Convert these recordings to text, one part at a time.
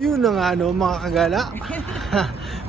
Yun na nga mga kagala.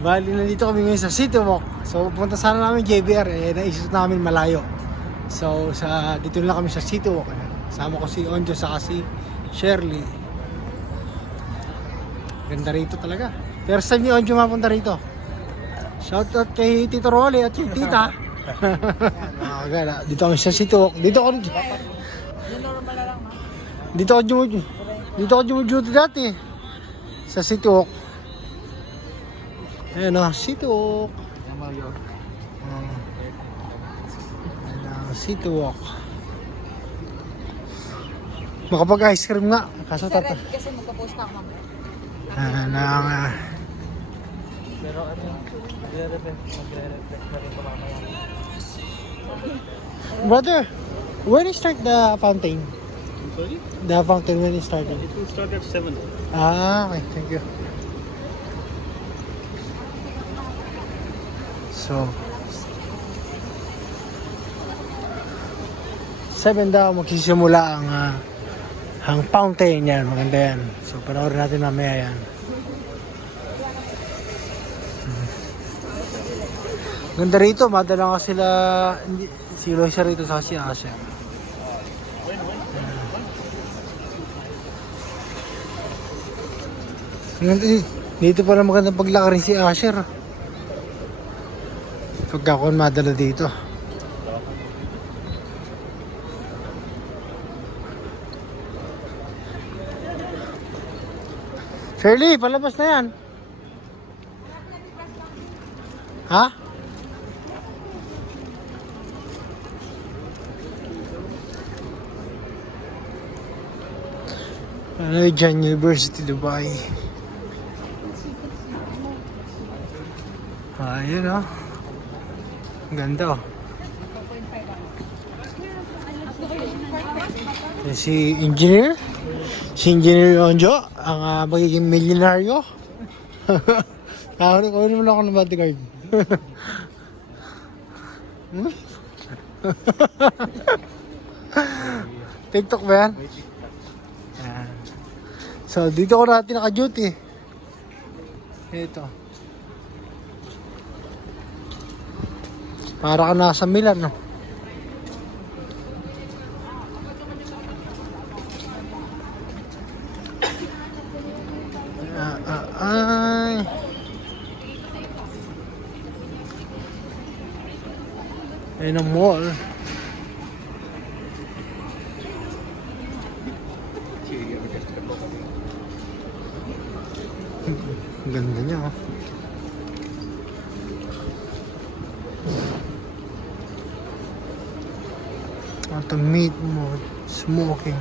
Bali nandito kami ngayon sa City Walk. So punta sana namin JBR, naisip namin malayo. So dito na kami sa City Walk. Sama ko si Onjo saka si Shirley. Ganda rito talaga. First time ni Onjo mapunta rito. Shoutout kay Tito Rolly at kay Tita. Mga kagala, dito kami sa City Walk. Dito ako dumuduty dati. Sa City Walk. Ayan o, City Walk. City Walk. Makapag-ice cream nga. Kaso tata. Kasi magpo-post ako mamaya. Pero magre-reflect na rin ito mamaya. Brother, when you start the fountain? Sorry? The fountain when you started? It will start at 7. Okay, thank you. So 7 daw magsisimula ang fountain yan, maganda yan. So panoorin natin mamaya yan. Ganda rito, madala nga sila si Loisa rito sa si Asher. Dito pala magandang paglaka rin si Asher. Pagka ako madala dito. Shirley, palabas na yan. Ha? Jan University, Dubai. Ayun o. Ganda o. Si Engineer Onjo, ang magiging milyonaryo. Kunin mo na ako ng bodyguard. TikTok ba yan? So, dito ko natin naka-duty. Ito. Para ka nasa Milan, no? Ay. Ayun ang mall. Ang ganda niya, oh. Ito meat mode, smoking.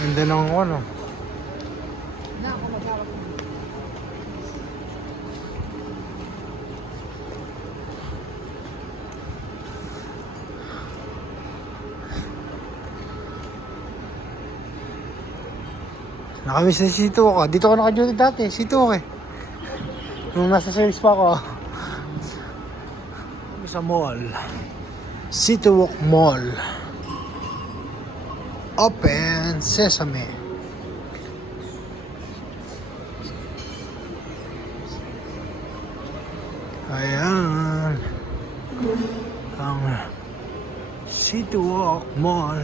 Ganda ng ano. Nakamiss na si Sito ako. Dito ako naka-duty dati. Sito ako eh. Nung nasa service pa ako. Kami sa mall. City Walk Mall. Open Sesame. Ayan. Ang City Walk Mall.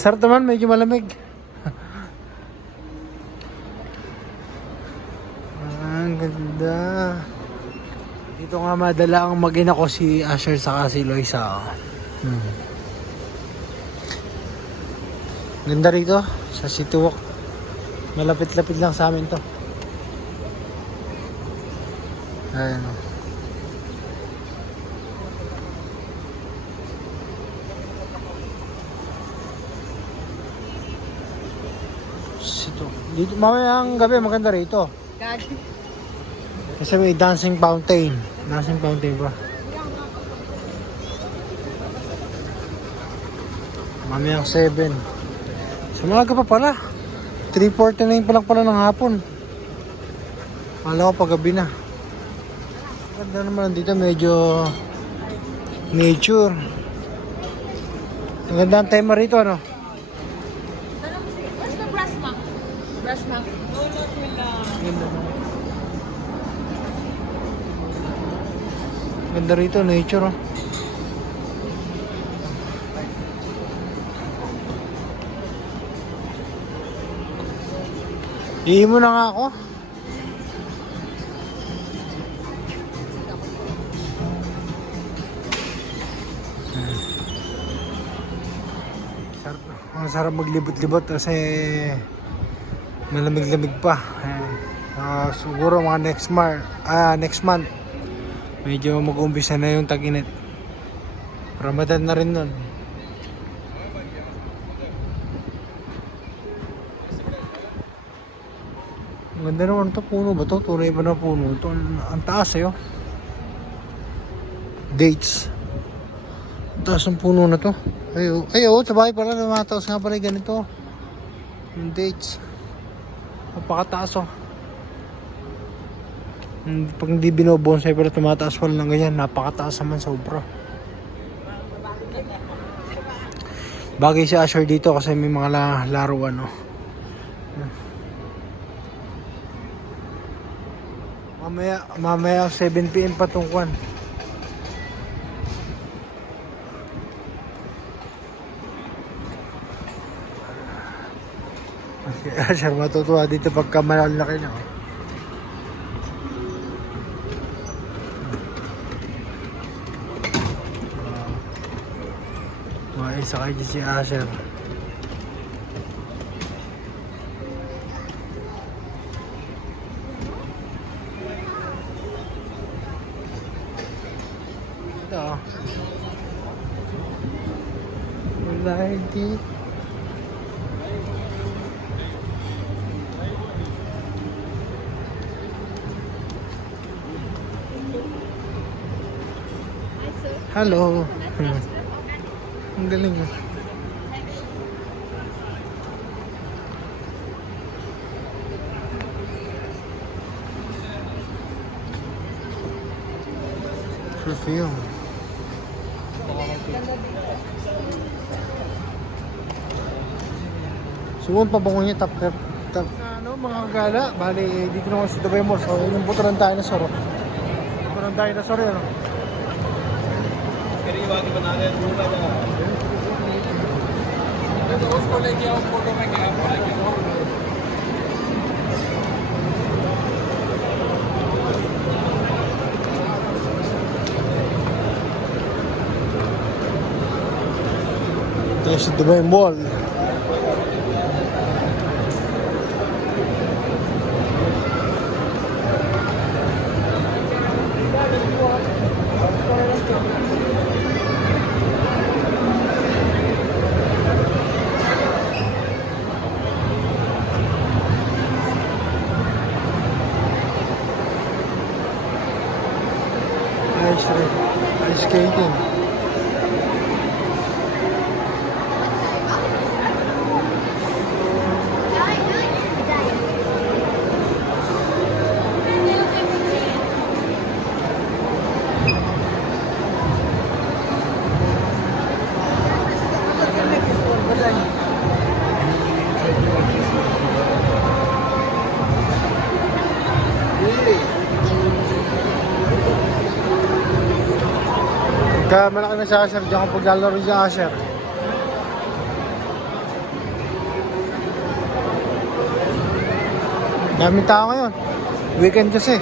Sarap naman, medyo malamig. Ang ganda. Dito nga madala ang mag-ina ko si Asher saka si Loisa. Ganda rito sa City Walk. Malapit-lapit lang sa amin to. Ayan o. Dito mamayang gabi maganda rito. Kasi may dancing fountain. Dancing fountain pa. Mamayang 7. Sa mga pa pala. 3:49 pa lang pala ng hapon. Kala ko paggabi na. Ganda naman dito, medyo Nature. Ang ganda ang tema rito, ano? Where's the brush mark? Brush mark. Ganda rito, nature, oh. Ihi mo na nga ako. Ang sarap maglibot-libot kasi malamig-lamig pa. Ayan. Siguro mga next month medyo mag-umpisa na yung tag-init. Ramadan na rin nun. Ang ganda naman ito. Puno ba ito? Tunay ba na puno ito? Ang taas eh, oh. Dates. Ang taas ng puno na to. Ay, oh, sa bahay pala lumataas nga pala ganito. Yung dates. Napakataas, oh. Pag hindi binobonsay pala tumataas pala ng ganyan. Napakataas naman, sobra. Bagay si Asher dito kasi may mga laruan, oh. Mamaya 7 PM pa tong kwan. Okay, Asher matutuwa dito pagka malalaki na. Isa kayo si Asher. Ito. Wala hindi. Hello. Ang galing ah. Perfume. Suwan pa bango niya top. Ano mga gala, bali dito naman sa Dubai Mall. So yung buto ng dinosaur. Buto ng dinosaur yun. Kiriwagi ba natin? Mula na. उसको लेके आओ फोटो में क्या लेके आओ Tayo sa Dubai Mall. Ice skating. Kaya malaki na si Asher, diyan ko paglalaro si Asher. Daming tao ngayon. Weekend kasi.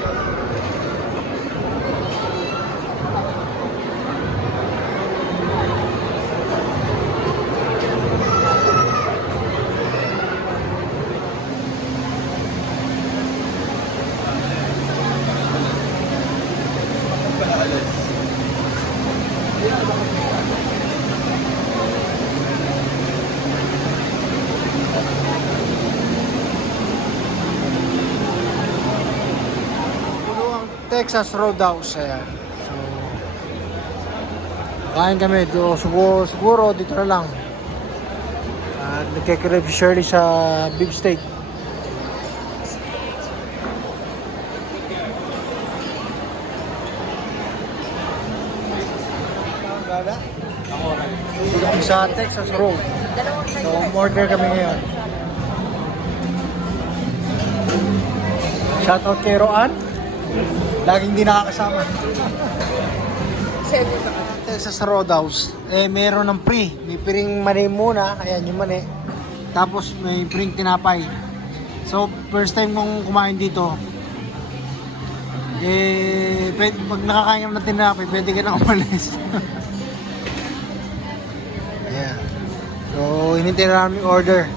Texas Roadhouse, ayan. So, kain kami dito. Siguro dito na lang. Nagkikrib si Shirley sa beef steak. nakakagala. Dito kami sa Texas Road. So, order kami ngayon. Shoutout kay Roan. Laging di nakakasama. Texas Roadhouse. Meron ng free. May piring mani muna. Ayan yung mani. Tapos may piring tinapay. So, first time kong kumain dito. Pag nakakain ka ng tinapay, pwede ka na umalis. Ayan. So, hinintay na namin order.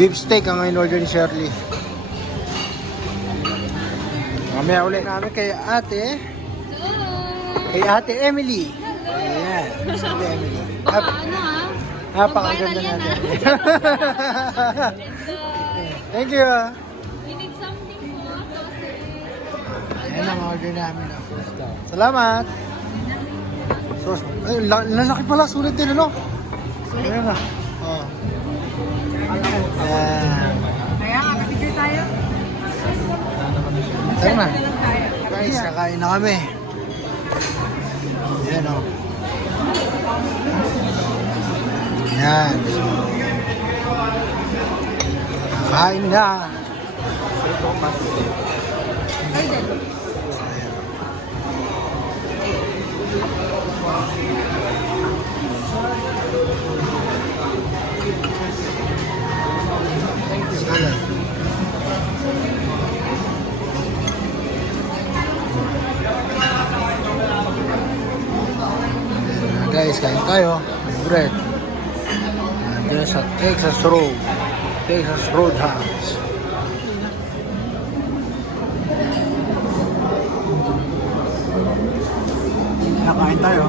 Beef steak ang in-order ni Shirley. Mamaya ulit namin kay ate. Kay ate Emily. Ayan. Si ate Emily. Napakaganda natin. Thank you. You need something po, sausage. Ayan ang order namin. Salamat. Sauce. Ay, lalaki pala. Sulit din, ano? Sulit? Ayan na. Oh. Ayan. Kaya nga, kapigil tayo. Tayo na. Guys, kakain na kami. Ayan, oh. Ayan. Kakain na. Guys, kain tayo. Bread. Diyan sa Texas Road. Texas Roadhouse. Nakain tayo.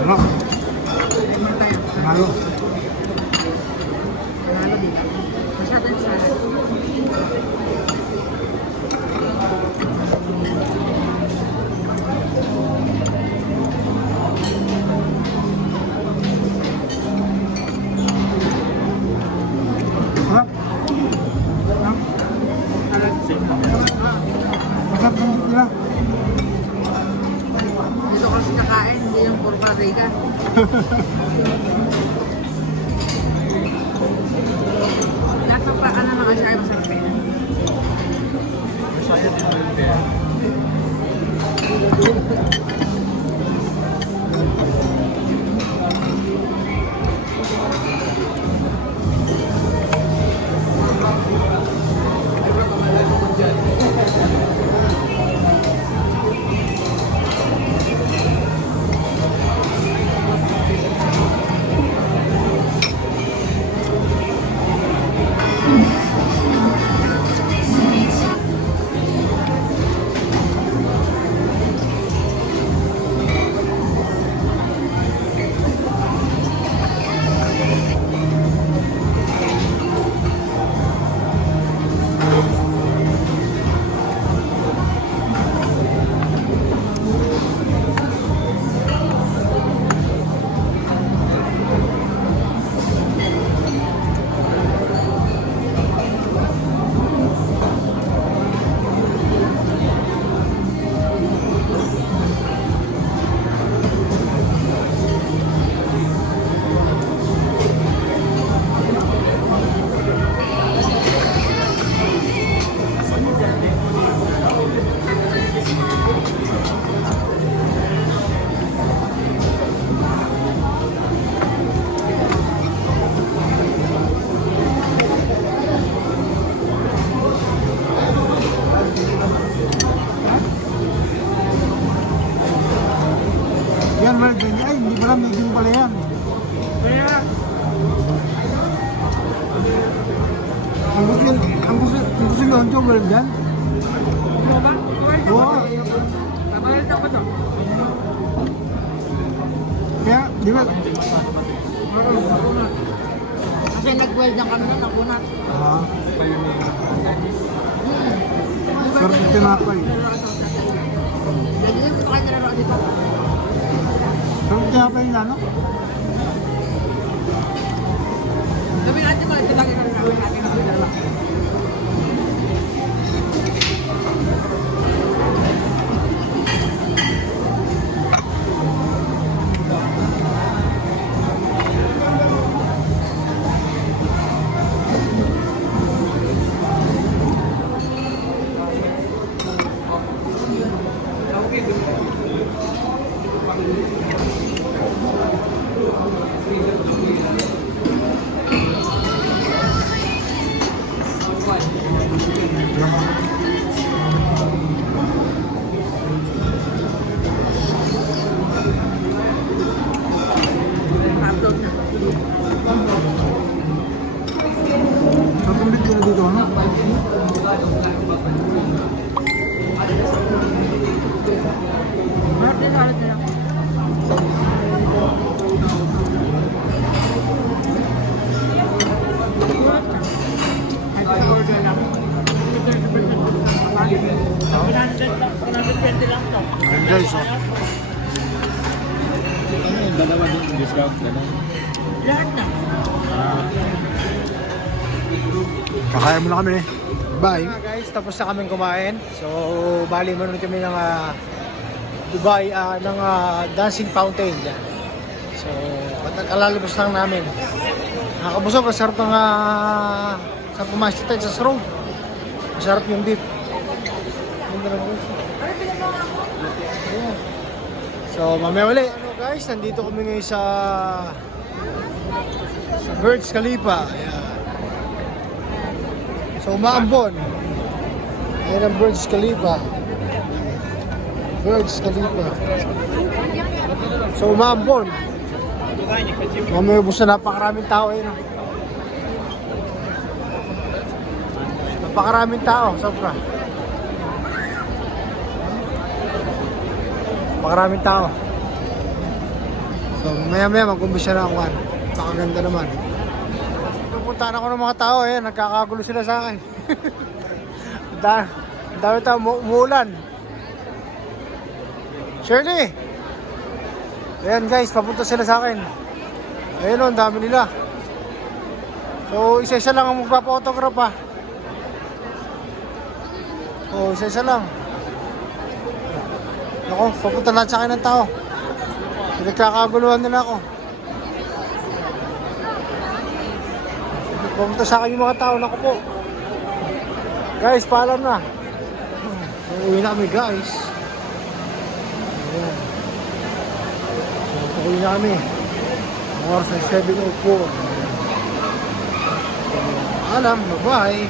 Ano? Halo. Masyadong salad. Sarap. Masarap ng tira. Dito kasi nakain, hindi yung puro paprika. Nasa pa ka naman kasi ay masarap eh. Masaya din mo yung beer. Yan, well done. Ay, hindi pala medium pala yan. Kaya, Ang gusto nyo ito, well done. ano ba? Oo. Babalita ko to. Kaya, di ba? Kasi nag-weld na kami na nakunat. Ah. Sarap yung tinapay. Lagi din ko kayo nilaro dito. Sarap yung tinapay na, no? sprout, gano'n. Lahat na. Kakain muna kami. Bye. Guys, tapos na kami kumain. So, bali manood kami ng Dubai, ng dancing fountain dyan. So, kalalabas lang namin. Nakakabusog, masarap ng sarap kumain sa Texas Road. Masarap yung beef. Ayan. So, mamaya ulit. Ano guys, nandito kami ngayon sa Burj Khalifa. Ayan. So, umaambon. Ayan ang Burj Khalifa. Burj Khalifa. So, umaambon. Mamaya ubos na napakaraming tao. Ayan. Napakaraming tao. Sobra. Napakaraming tao. So, maya-maya mag-umbisa na ako. Napakaganda naman. Pupuntahan ako ng mga tao, nagkakagulo sila sa akin. Ang dami tao, umuulan. Shirley! Ayan guys, papunta sila sa akin. Ayan o, ang dami nila. So, isa-isa lang ang magpapa-autograph pa. O, isa-isa lang. Ako, papunta lahat sa akin ng tao. Nagkakaguluhan nila ako. Pumunta sa akin yung mga tao, naku po. Guys, paalam na. So, uwi na kami guys. Ayan. So, uwi na kami. Ang oras ay 7:04. So, alam, bye-bye.